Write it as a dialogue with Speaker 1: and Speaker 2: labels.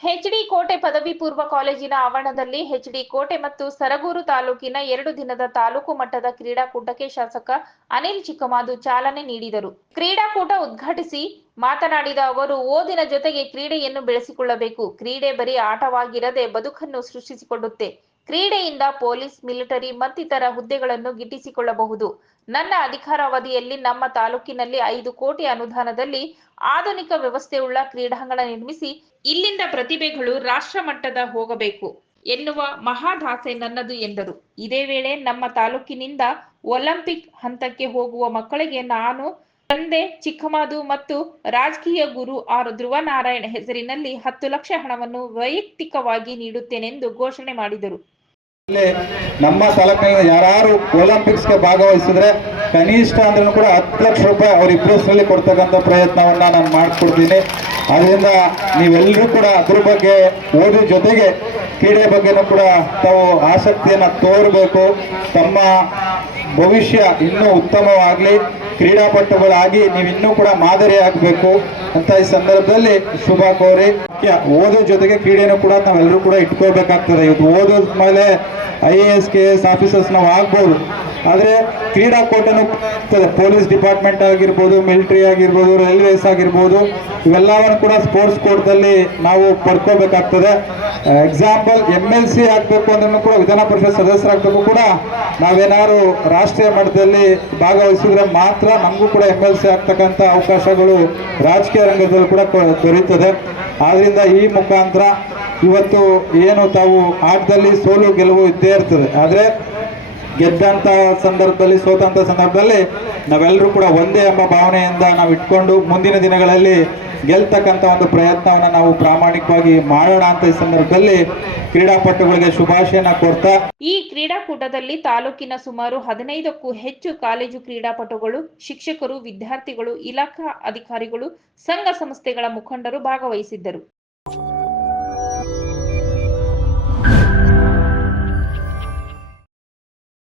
Speaker 1: HD ಕೋಟೆ ಪದವಿ ಪೂರ್ವ ಕಾಲೇಜಿನ ಆವರಣದಲ್ಲಿ ಹೆಚ್ಡಿ ಕೋಟೆ ಮತ್ತು ಸರಗೂರು ತಾಲೂಕಿನ ಎರಡು ದಿನದ ತಾಲೂಕು ಮಟ್ಟದ ಕ್ರೀಡಾಕೂಟಕ್ಕೆ ಶಾಸಕ ಅನಿಲ್ ಚಿಕ್ಕಮಾದು ಚಾಲನೆ ನೀಡಿದರು. ಕ್ರೀಡಾಕೂಟ ಉದ್ಘಾಟಿಸಿ ಮಾತನಾಡಿದ ಅವರು, ಓದಿನ ಜೊತೆಗೆ ಕ್ರೀಡೆಯನ್ನು ಬೆಳೆಸಿಕೊಳ್ಳಬೇಕು. ಕ್ರೀಡೆ ಬರೀ ಆಟವಾಗಿರದೆ ಬದುಕನ್ನು ಸೃಷ್ಟಿಸಿಕೊಡುತ್ತೆ ಕ್ರೀಡೆಯಿಂದ ಪೊಲೀಸ್, ಮಿಲಿಟರಿ ಮತ್ತಿತರ ಹುದ್ದೆಗಳನ್ನು ಗಿಟ್ಟಿಸಿಕೊಳ್ಳಬಹುದು. ನನ್ನ ಅಧಿಕಾರಾವಧಿಯಲ್ಲಿ ನಮ್ಮ ತಾಲೂಕಿನಲ್ಲಿ ಐದು ಕೋಟಿ ಅನುದಾನದಲ್ಲಿ ಆಧುನಿಕ ವ್ಯವಸ್ಥೆಯುಳ್ಳ ಕ್ರೀಡಾಂಗಣ ನಿರ್ಮಿಸಿ ಇಲ್ಲಿಂದ ಪ್ರತಿಭೆಗಳು ರಾಷ್ಟ್ರ ಮಟ್ಟದ ಹೋಗಬೇಕು ಎನ್ನುವ ಮಹಾದಾಸೆ ನನ್ನದು ಎಂದರು. ಇದೇ ವೇಳೆ ನಮ್ಮ ತಾಲೂಕಿನಿಂದ ಒಲಿಂಪಿಕ್ ಹಂತಕ್ಕೆ ಹೋಗುವ ಮಕ್ಕಳಿಗೆ ನಾನು ತಂದೆ, ಚಿಕ್ಕಮಾದು ಮತ್ತು ರಾಜಕೀಯ ಗುರು ಆರ್. ಧ್ರುವನಾರಾಯಣ ಹೆಸರಿನಲ್ಲಿ ಹತ್ತು ಲಕ್ಷ ಹಣವನ್ನು ವೈಯಕ್ತಿಕವಾಗಿ ನೀಡುತ್ತೇನೆಂದು ಘೋಷಣೆ ಮಾಡಿದರು.
Speaker 2: ನಮ್ಮ ತಾಲೂಕಿನ ಯಾರು ಒಲಿಂಪಿಕ್ಸ್ಗೆ ಭಾಗವಹಿಸಿದ್ರೆ ಕನಿಷ್ಠ ಅಂದ್ರೂ ಕೂಡ ಹತ್ತು ಲಕ್ಷ ರೂಪಾಯಿ ಅವ್ರ ಹೆಸರಲ್ಲಿ ಕೊಡ್ತಕ್ಕಂಥ ಪ್ರಯತ್ನವನ್ನ ನಾನು ಮಾಡಿಕೊಡ್ತೀನಿ. ಅದರಿಂದ ನೀವೆಲ್ಲರೂ ಕೂಡ ಅದ್ರ ಬಗ್ಗೆ ಓದಿ ಜೊತೆಗೆ ಕ್ರೀಡೆ ಬಗ್ಗೆನೂ ಕೂಡ ತಾವು ಆಸಕ್ತಿಯನ್ನು ತೋರಬೇಕು. ತಮ್ಮ ಭವಿಷ್ಯ ಇನ್ನೂ ಉತ್ತಮವಾಗಲಿ. ಕ್ರೀಡಾಪಟುಗಳಾಗಿ ನೀವು ಇನ್ನೂ ಕೂಡ ಮಾದರಿ ಆಗಬೇಕು ಅಂತ ಈ ಸಂದರ್ಭದಲ್ಲಿ ಶುಭ ಕೋರಿ ಓದೋ ಜೊತೆಗೆ ಕ್ರೀಡೆನೂ ಕೂಡ ನಾವೆಲ್ಲರೂ ಕೂಡ ಇಟ್ಕೋಬೇಕಾಗ್ತದೆ ಇವತ್ತು ಓದೋದ ಮೇಲೆ I A S K S officers ನಾವು ಆಗ್ಬೋದು. ಆದರೆ ಕ್ರೀಡಾಕೂಟನೂ ಇರ್ತದೆ ಪೊಲೀಸ್ ಡಿಪಾರ್ಟ್ಮೆಂಟ್ ಆಗಿರ್ಬೋದು, ಮಿಲಿಟರಿ ಆಗಿರ್ಬೋದು, ರೈಲ್ವೇಸ್ ಆಗಿರ್ಬೋದು, ಇವೆಲ್ಲವನ್ನು ಕೂಡ ಸ್ಪೋರ್ಟ್ಸ್ ಕೋರ್ಟ್ದಲ್ಲಿ ನಾವು ಪಡ್ಕೋಬೇಕಾಗ್ತದೆ ಎಕ್ಸಾಂಪಲ್ ಎಂ ಎಲ್ ಸಿ ಆಗಬೇಕು ಅಂದ್ರೂ ಕೂಡ ವಿಧಾನ ಪರಿಷತ್ ಸದಸ್ಯರಾಗಬೇಕು ಕೂಡ ನಾವೇನಾದ್ರು ರಾಷ್ಟ್ರೀಯ ಮಟ್ಟದಲ್ಲಿ ಭಾಗವಹಿಸಿದ್ರೆ ಮಾತ್ರ ನಮಗೂ ಕೂಡ ಎಂ ಎಲ್ ಸಿ ಆಗ್ತಕ್ಕಂಥ ಅವಕಾಶಗಳು ರಾಜಕೀಯ ರಂಗದಲ್ಲಿ ಕೂಡ ದೊರೆಯುತ್ತದೆ ಆದ್ರಿಂದ ಈ ಮುಖಾಂತರ ಇವತ್ತು ಏನು ತಾವು ಆಟದಲ್ಲಿ ಸೋಲು ಗೆಲುವು ಇದ್ದೇ ಇರ್ತದೆ. ಆದರೆ ಗೆದ್ದಂಥ ಸಂದರ್ಭದಲ್ಲಿ ಸೋತಂಥ ಸಂದರ್ಭದಲ್ಲಿ ನಾವೆಲ್ಲರೂ ಕೂಡ ಒಂದೇ ಎಂಬ ಭಾವನೆಯಿಂದ ನಾವು ಇಟ್ಕೊಂಡು ಮುಂದಿನ ದಿನಗಳಲ್ಲಿ ಗೆಲ್ತಕ್ಕಂಥ ಒಂದು ಪ್ರಯತ್ನವನ್ನು ನಾವು ಪ್ರಾಮಾಣಿಕವಾಗಿ ಮಾಡೋಣ ಅಂತ ಈ ಸಂದರ್ಭದಲ್ಲಿ ಕ್ರೀಡಾಪಟುಗಳಿಗೆ ಶುಭಾಶಯನ ಕೊಡ್ತಾ
Speaker 1: ಈ ಕ್ರೀಡಾಕೂಟದಲ್ಲಿ ತಾಲೂಕಿನ ಸುಮಾರು ಹದಿನೈದಕ್ಕೂ ಹೆಚ್ಚು ಕಾಲೇಜು ಕ್ರೀಡಾಪಟುಗಳು, ಶಿಕ್ಷಕರು, ವಿದ್ಯಾರ್ಥಿಗಳು, ಇಲಾಖಾ ಅಧಿಕಾರಿಗಳು, ಸಂಘ ಸಂಸ್ಥೆಗಳ ಮುಖಂಡರು ಭಾಗವಹಿಸಿದ್ದರು.